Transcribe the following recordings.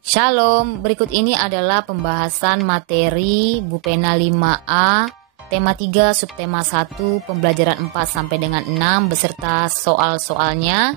Shalom, berikut ini adalah pembahasan materi Bupena 5A, tema 3, subtema 1, pembelajaran 4 sampai dengan 6 beserta soal-soalnya.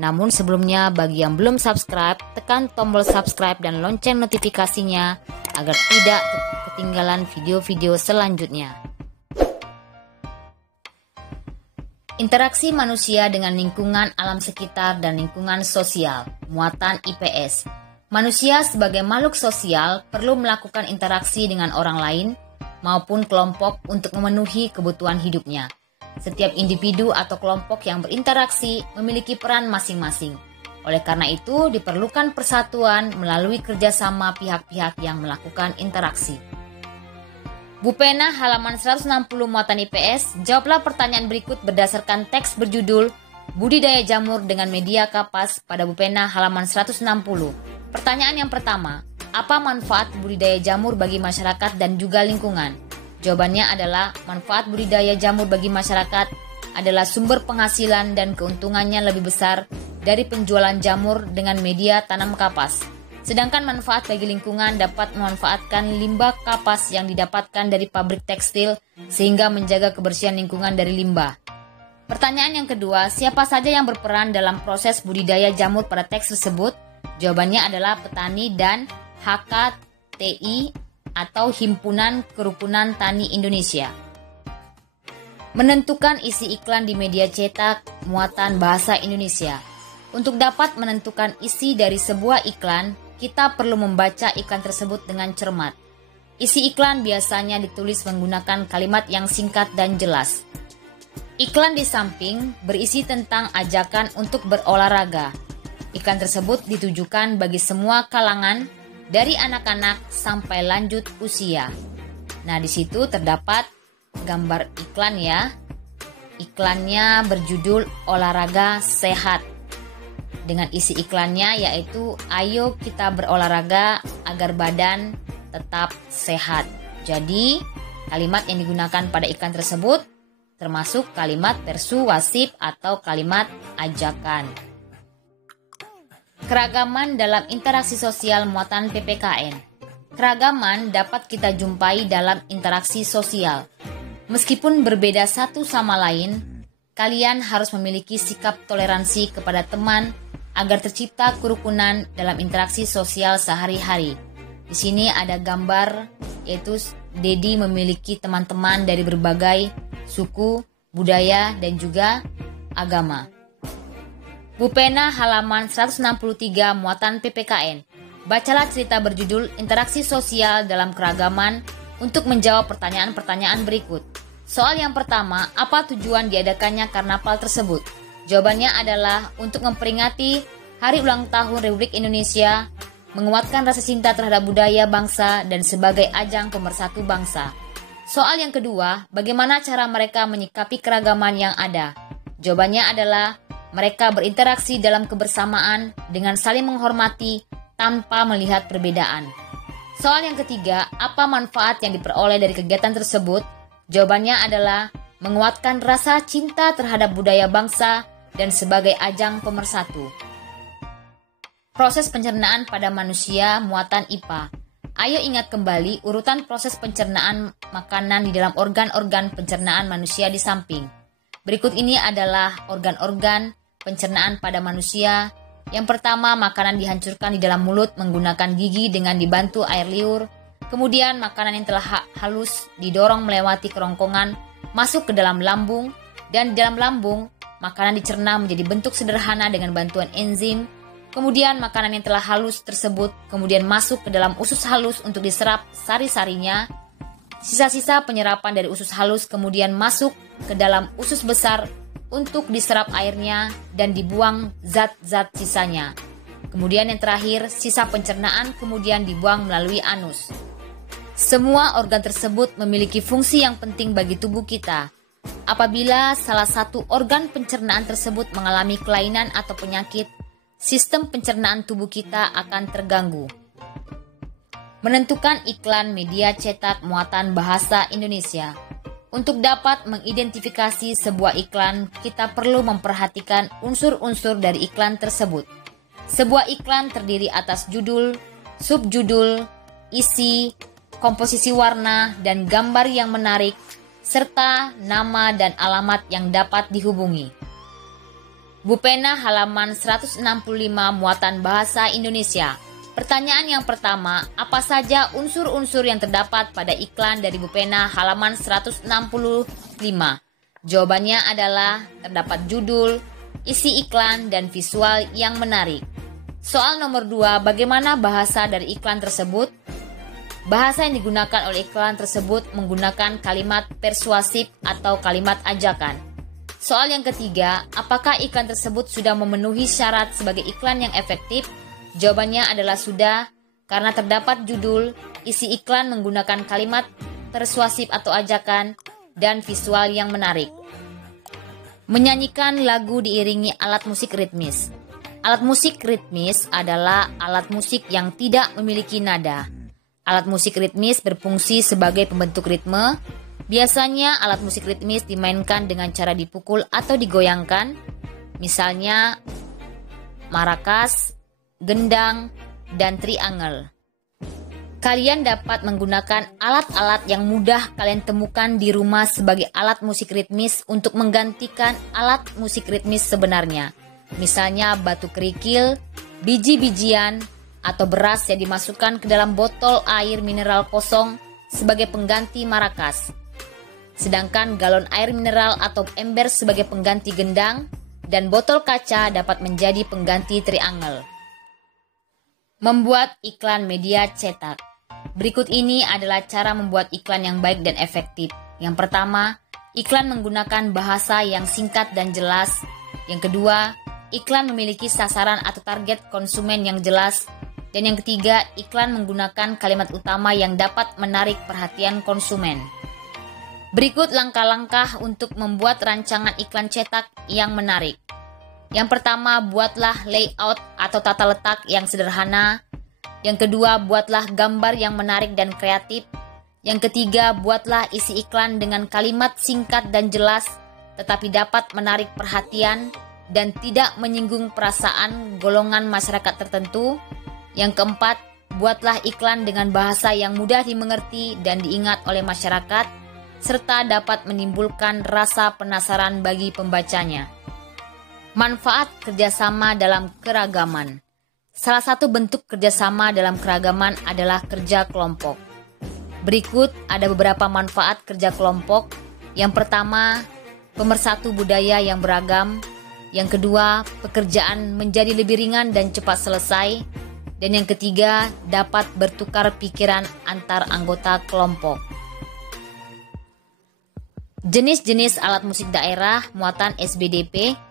Namun sebelumnya bagi yang belum subscribe, tekan tombol subscribe dan lonceng notifikasinya agar tidak ketinggalan video-video selanjutnya. Interaksi manusia dengan lingkungan alam sekitar dan lingkungan sosial, muatan IPS. Manusia sebagai makhluk sosial perlu melakukan interaksi dengan orang lain maupun kelompok untuk memenuhi kebutuhan hidupnya. Setiap individu atau kelompok yang berinteraksi memiliki peran masing-masing. Oleh karena itu, diperlukan persatuan melalui kerjasama pihak-pihak yang melakukan interaksi. Bupena halaman 160 muatan IPS, jawablah pertanyaan berikut berdasarkan teks berjudul Budidaya Jamur dengan Media Kapas pada Bupena halaman 160. Pertanyaan yang pertama, apa manfaat budidaya jamur bagi masyarakat dan juga lingkungan? Jawabannya adalah manfaat budidaya jamur bagi masyarakat adalah sumber penghasilan dan keuntungannya lebih besar dari penjualan jamur dengan media tanam kapas. Sedangkan manfaat bagi lingkungan dapat memanfaatkan limbah kapas yang didapatkan dari pabrik tekstil sehingga menjaga kebersihan lingkungan dari limbah. Pertanyaan yang kedua, siapa saja yang berperan dalam proses budidaya jamur pada teks tersebut? Jawabannya adalah petani dan HKTI atau Himpunan Kerukunan Tani Indonesia. Menentukan isi iklan di media cetak muatan bahasa Indonesia. Untuk dapat menentukan isi dari sebuah iklan, kita perlu membaca iklan tersebut dengan cermat. Isi iklan biasanya ditulis menggunakan kalimat yang singkat dan jelas. Iklan di samping berisi tentang ajakan untuk berolahraga. Iklan tersebut ditujukan bagi semua kalangan, dari anak-anak sampai lanjut usia. Nah, di situ terdapat gambar iklan ya. Iklannya berjudul Olahraga Sehat. Dengan isi iklannya yaitu, ayo kita berolahraga agar badan tetap sehat. Jadi, kalimat yang digunakan pada iklan tersebut termasuk kalimat persuasif atau kalimat ajakan. Keragaman dalam interaksi sosial muatan PPKN. Keragaman dapat kita jumpai dalam interaksi sosial. Meskipun berbeda satu sama lain, kalian harus memiliki sikap toleransi kepada teman agar tercipta kerukunan dalam interaksi sosial sehari-hari. Di sini ada gambar, yaitu Dedi memiliki teman-teman dari berbagai suku, budaya, dan juga agama. Bupena halaman 163 muatan PPKN. Bacalah cerita berjudul Interaksi Sosial dalam Keragaman untuk menjawab pertanyaan-pertanyaan berikut. Soal yang pertama, apa tujuan diadakannya karnaval tersebut? Jawabannya adalah untuk memperingati Hari Ulang Tahun Republik Indonesia, menguatkan rasa cinta terhadap budaya bangsa dan sebagai ajang pemersatu bangsa. Soal yang kedua, bagaimana cara mereka menyikapi keragaman yang ada? Jawabannya adalah mereka berinteraksi dalam kebersamaan dengan saling menghormati tanpa melihat perbedaan. Soal yang ketiga, apa manfaat yang diperoleh dari kegiatan tersebut? Jawabannya adalah menguatkan rasa cinta terhadap budaya bangsa dan sebagai ajang pemersatu. Proses pencernaan pada manusia muatan IPA. Ayo ingat kembali urutan proses pencernaan makanan di dalam organ-organ pencernaan manusia di samping. Berikut ini adalah organ-organ pencernaan pada manusia. Yang pertama, makanan dihancurkan di dalam mulut menggunakan gigi dengan dibantu air liur. Kemudian, makanan yang telah halus didorong melewati kerongkongan masuk ke dalam lambung. Dan di dalam lambung, makanan dicerna menjadi bentuk sederhana dengan bantuan enzim. Kemudian, makanan yang telah halus tersebut kemudian masuk ke dalam usus halus untuk diserap sari-sarinya. Sisa-sisa penyerapan dari usus halus kemudian masuk ke dalam usus besar untuk diserap airnya dan dibuang zat-zat sisanya. Kemudian yang terakhir, sisa pencernaan kemudian dibuang melalui anus. Semua organ tersebut memiliki fungsi yang penting bagi tubuh kita. Apabila salah satu organ pencernaan tersebut mengalami kelainan atau penyakit, sistem pencernaan tubuh kita akan terganggu. Menentukan iklan media cetak muatan bahasa Indonesia. Untuk dapat mengidentifikasi sebuah iklan, kita perlu memperhatikan unsur-unsur dari iklan tersebut. Sebuah iklan terdiri atas judul, subjudul, isi, komposisi warna, dan gambar yang menarik, serta nama dan alamat yang dapat dihubungi. Bupena halaman 165 muatan bahasa Indonesia. Pertanyaan yang pertama, apa saja unsur-unsur yang terdapat pada iklan dari Bupena halaman 165? Jawabannya adalah terdapat judul, isi iklan, dan visual yang menarik. Soal nomor 2, bagaimana bahasa dari iklan tersebut? Bahasa yang digunakan oleh iklan tersebut menggunakan kalimat persuasif atau kalimat ajakan. Soal yang ketiga, apakah iklan tersebut sudah memenuhi syarat sebagai iklan yang efektif? Jawabannya adalah sudah, karena terdapat judul, isi iklan menggunakan kalimat persuasif atau ajakan, dan visual yang menarik. Menyanyikan lagu diiringi alat musik ritmis. Alat musik ritmis adalah alat musik yang tidak memiliki nada. Alat musik ritmis berfungsi sebagai pembentuk ritme. Biasanya alat musik ritmis dimainkan dengan cara dipukul atau digoyangkan, misalnya marakas, gendang, dan triangle. Kalian dapat menggunakan alat-alat yang mudah kalian temukan di rumah sebagai alat musik ritmis untuk menggantikan alat musik ritmis sebenarnya. Misalnya batu kerikil, biji-bijian, atau beras yang dimasukkan ke dalam botol air mineral kosong sebagai pengganti marakas. Sedangkan galon air mineral atau ember sebagai pengganti gendang, dan botol kaca dapat menjadi pengganti triangle. Membuat iklan media cetak. Berikut ini adalah cara membuat iklan yang baik dan efektif. Yang pertama, iklan menggunakan bahasa yang singkat dan jelas. Yang kedua, iklan memiliki sasaran atau target konsumen yang jelas. Dan yang ketiga, iklan menggunakan kalimat utama yang dapat menarik perhatian konsumen. Berikut langkah-langkah untuk membuat rancangan iklan cetak yang menarik. Yang pertama, buatlah layout atau tata letak yang sederhana. Yang kedua, buatlah gambar yang menarik dan kreatif. Yang ketiga, buatlah isi iklan dengan kalimat singkat dan jelas, tetapi dapat menarik perhatian dan tidak menyinggung perasaan golongan masyarakat tertentu. Yang keempat, buatlah iklan dengan bahasa yang mudah dimengerti dan diingat oleh masyarakat, serta dapat menimbulkan rasa penasaran bagi pembacanya. Manfaat kerjasama dalam keragaman. Salah satu bentuk kerjasama dalam keragaman adalah kerja kelompok. Berikut ada beberapa manfaat kerja kelompok. Yang pertama, pemersatu budaya yang beragam. Yang kedua, pekerjaan menjadi lebih ringan dan cepat selesai. Dan yang ketiga, dapat bertukar pikiran antar anggota kelompok. Jenis-jenis alat musik daerah muatan SBDP.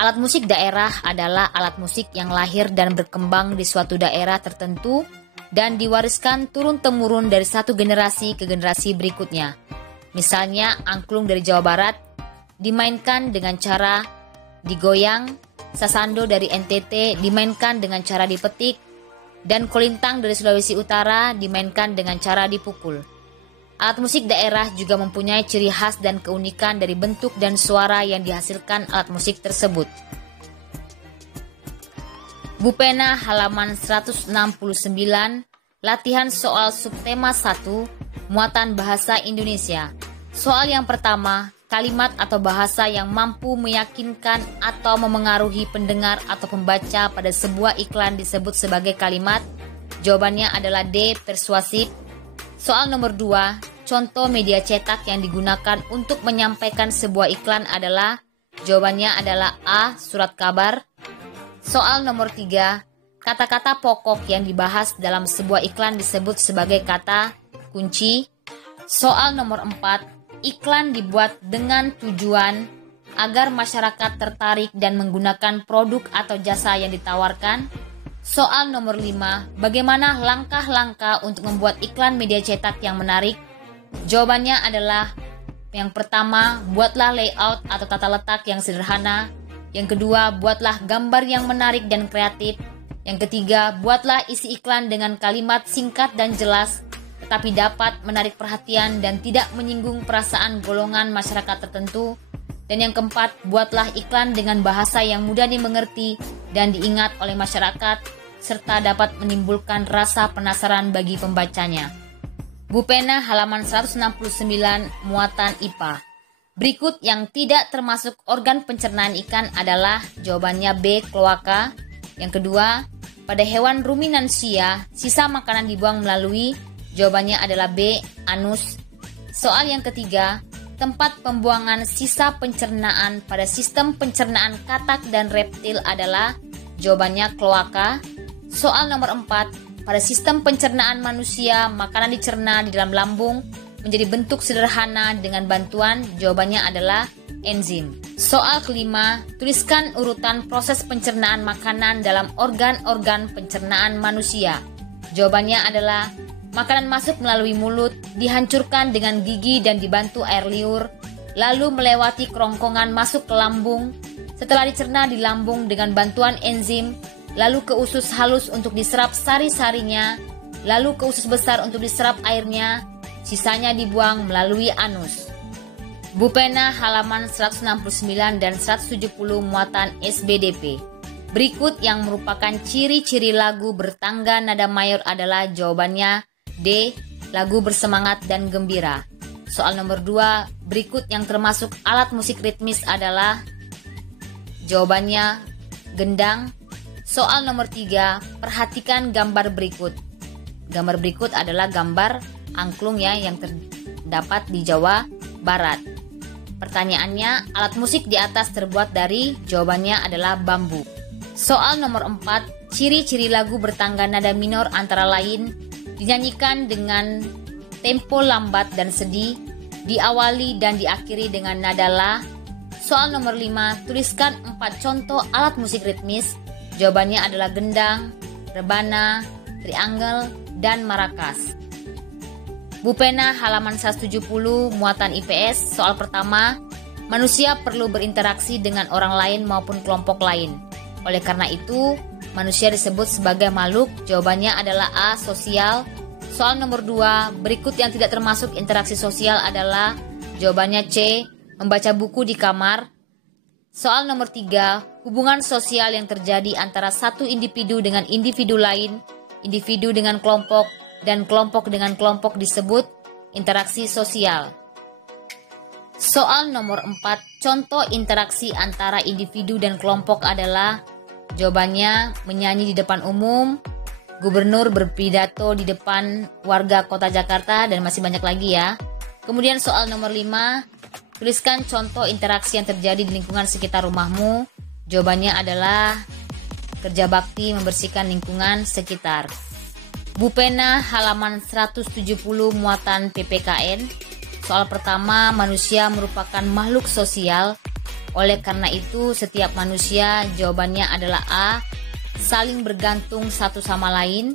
Alat musik daerah adalah alat musik yang lahir dan berkembang di suatu daerah tertentu dan diwariskan turun-temurun dari satu generasi ke generasi berikutnya. Misalnya, angklung dari Jawa Barat dimainkan dengan cara digoyang, sasando dari NTT dimainkan dengan cara dipetik, dan kolintang dari Sulawesi Utara dimainkan dengan cara dipukul. Alat musik daerah juga mempunyai ciri khas dan keunikan dari bentuk dan suara yang dihasilkan alat musik tersebut. Bupena halaman 169, latihan soal subtema 1, muatan bahasa Indonesia. Soal yang pertama, kalimat atau bahasa yang mampu meyakinkan atau memengaruhi pendengar atau pembaca pada sebuah iklan disebut sebagai kalimat. Jawabannya adalah D, persuasif. Soal nomor 2, contoh media cetak yang digunakan untuk menyampaikan sebuah iklan adalah, jawabannya adalah A, surat kabar. Soal nomor 3, kata-kata pokok yang dibahas dalam sebuah iklan disebut sebagai kata kunci. Soal nomor 4, iklan dibuat dengan tujuan agar masyarakat tertarik dan menggunakan produk atau jasa yang ditawarkan. Soal nomor 5, bagaimana langkah-langkah untuk membuat iklan media cetak yang menarik? Jawabannya adalah yang pertama, buatlah layout atau tata letak yang sederhana. Yang kedua, buatlah gambar yang menarik dan kreatif. Yang ketiga, buatlah isi iklan dengan kalimat singkat dan jelas, tetapi dapat menarik perhatian dan tidak menyinggung perasaan golongan masyarakat tertentu. Dan yang keempat, buatlah iklan dengan bahasa yang mudah dimengerti dan diingat oleh masyarakat, serta dapat menimbulkan rasa penasaran bagi pembacanya. Bu Pena halaman 169 muatan IPA. Berikut yang tidak termasuk organ pencernaan ikan adalah jawabannya B. Kloaka. Yang kedua, pada hewan ruminansia, sisa makanan dibuang melalui, jawabannya adalah B. Anus. Soal yang ketiga, tempat pembuangan sisa pencernaan pada sistem pencernaan katak dan reptil adalah, jawabannya kloaka. Soal nomor 4, pada sistem pencernaan manusia, makanan dicerna di dalam lambung menjadi bentuk sederhana dengan bantuan, jawabannya adalah enzim. Soal kelima, tuliskan urutan proses pencernaan makanan dalam organ-organ pencernaan manusia. Jawabannya adalah makanan masuk melalui mulut, dihancurkan dengan gigi dan dibantu air liur, lalu melewati kerongkongan masuk ke lambung, setelah dicerna di lambung dengan bantuan enzim, lalu ke usus halus untuk diserap sari-sarinya, lalu ke usus besar untuk diserap airnya, sisanya dibuang melalui anus. Bu Pena halaman 169 dan 170 muatan SBDP. Berikut yang merupakan ciri-ciri lagu bertangga nada mayor adalah, jawabannya D. Lagu bersemangat dan gembira. Soal nomor 2, berikut yang termasuk alat musik ritmis adalah, jawabannya gendang. Soal nomor 3, perhatikan gambar berikut. Gambar berikut adalah gambar angklung ya yang terdapat di Jawa Barat. Pertanyaannya, alat musik di atas terbuat dari, jawabannya adalah bambu. Soal nomor 4, ciri-ciri lagu bertangga nada minor antara lain dinyanyikan dengan tempo lambat dan sedih, diawali dan diakhiri dengan nada la. Soal nomor 5, tuliskan 4 contoh alat musik ritmis. Jawabannya adalah gendang, rebana, triangle, dan marakas. Bu Pena halaman 170 muatan IPS. Soal pertama, manusia perlu berinteraksi dengan orang lain maupun kelompok lain. Oleh karena itu, manusia disebut sebagai makhluk. Jawabannya adalah A. Sosial. Soal nomor 2, berikut yang tidak termasuk interaksi sosial adalah, jawabannya C. Membaca buku di kamar. Soal nomor 3, hubungan sosial yang terjadi antara satu individu dengan individu lain, individu dengan kelompok, dan kelompok dengan kelompok disebut interaksi sosial. Soal nomor 4, contoh interaksi antara individu dan kelompok adalah, jawabannya menyanyi di depan umum, gubernur berpidato di depan warga kota Jakarta, dan masih banyak lagi ya. Kemudian soal nomor 5, tuliskan contoh interaksi yang terjadi di lingkungan sekitar rumahmu. Jawabannya adalah kerja bakti membersihkan lingkungan sekitar. Bu Pena halaman 170 muatan PPKN. Soal pertama, manusia merupakan makhluk sosial. Oleh karena itu, setiap manusia, jawabannya adalah A. Saling bergantung satu sama lain.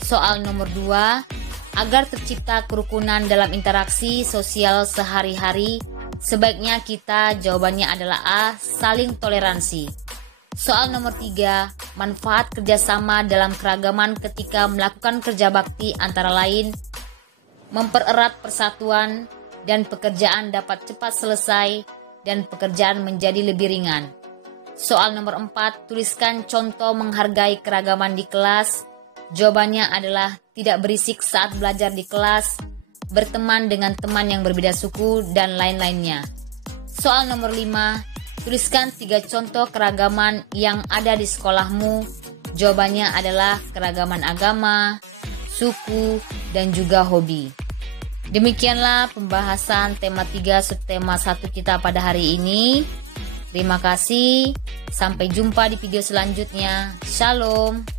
Soal nomor 2, agar tercipta kerukunan dalam interaksi sosial sehari-hari, sebaiknya kita, jawabannya adalah A. Saling toleransi. Soal nomor 3, manfaat kerjasama dalam keragaman ketika melakukan kerja bakti antara lain, mempererat persatuan dan pekerjaan dapat cepat selesai dan pekerjaan menjadi lebih ringan. Soal nomor 4, tuliskan contoh menghargai keragaman di kelas. Jawabannya adalah tidak berisik saat belajar di kelas, berteman dengan teman yang berbeda suku, dan lain-lainnya. Soal nomor 5, tuliskan 3 contoh keragaman yang ada di sekolahmu. Jawabannya adalah keragaman agama, suku, dan juga hobi. Demikianlah pembahasan tema 3 subtema 1 kita pada hari ini. Terima kasih. Sampai jumpa di video selanjutnya. Shalom.